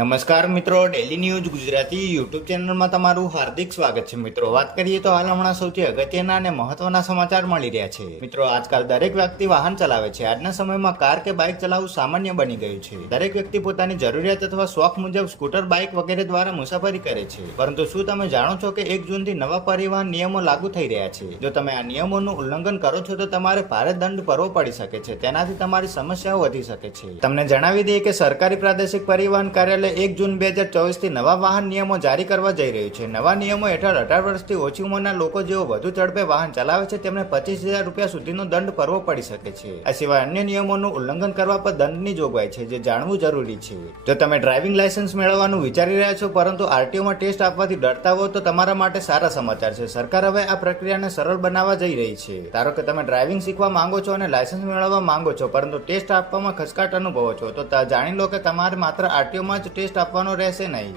નમસ્કાર મિત્રો, daily news Gujarati YouTube ચેનલમાં તમારું હાર્દિક સ્વાગત છે. મિત્રો વાત કરીએ તો હાલ હમણાં સૌથી અગત્યના અને મહત્વના સમાચાર મળી રહ્યા છે. મિત્રો આજકાલ દરેક વ્યક્તિ વાહન ચલાવે છે. આજના સમયમાં કાર કે બાઇક ચલાવવું સામાન્ય બની ગયું છે. દરેક વ્યક્તિ પોતાની જરૂરિયાત અથવા શોખ મુજબ સ્કૂટર, બાઇક વગેરે દ્વારા મુસાફરી કરે છે. પરંતુ શું તમે જાણો છો કે 1 જૂનથી નવા પરિવહન નિયમો લાગુ થઈ રહ્યા છે? જો તમે આ નિયમોનું ઉલ્લંઘન કરો છો તો તમારે ભારે દંડ ભરવો પડી શકે છે. તેનાથી તમારી સમસ્યાઓ વધી શકે છે. તમને જણાવી દઈએ કે સરકારી પ્રાદેશિક પરિવહન કાર્યાલય 1 જૂન 2024 થી નવા વાહન નિયમો જારી કરવા જઈ રહ્યું છે. નવા નિયમો હેઠળ 18 વર્ષથી ઓછી ઉંમરના લોકો જેઓ વધુ ઝડપે વાહન ચલાવે છે તેમને 25,000 રૂપિયા સુધીનો દંડ ભરવો પડી શકે છે. આ સિવાય અન્ય નિયમોનું ઉલ્લંઘન કરવા પર દંડની જોગવાઈ છે, જે જાણવું જરૂરી છે. જો તમે ડ્રાઇવિંગ લાયસન્સ મેળવવાનું વિચારી રહ્યા છો પરંતુ આરટીઓમાં ટેસ્ટ આપવાથી ડરતા હો તો તમારા માટે સારા સમાચાર છે. સરકાર હવે આ પ્રક્રિયાને સરળ બનાવવા જઈ રહી છે. ધારો કે તમે ડ્રાઇવિંગ શીખવા માંગો છો અને લાયસન્સ મેળવવા માંગો છો પરંતુ ટેસ્ટ આપવામાં ખચકાટ અનુભવો છો, તો જાણી લો કે તમારે માત્ર આરટીઓમાં જ ટેસ્ટ આપવાનો રહેશે નહીં.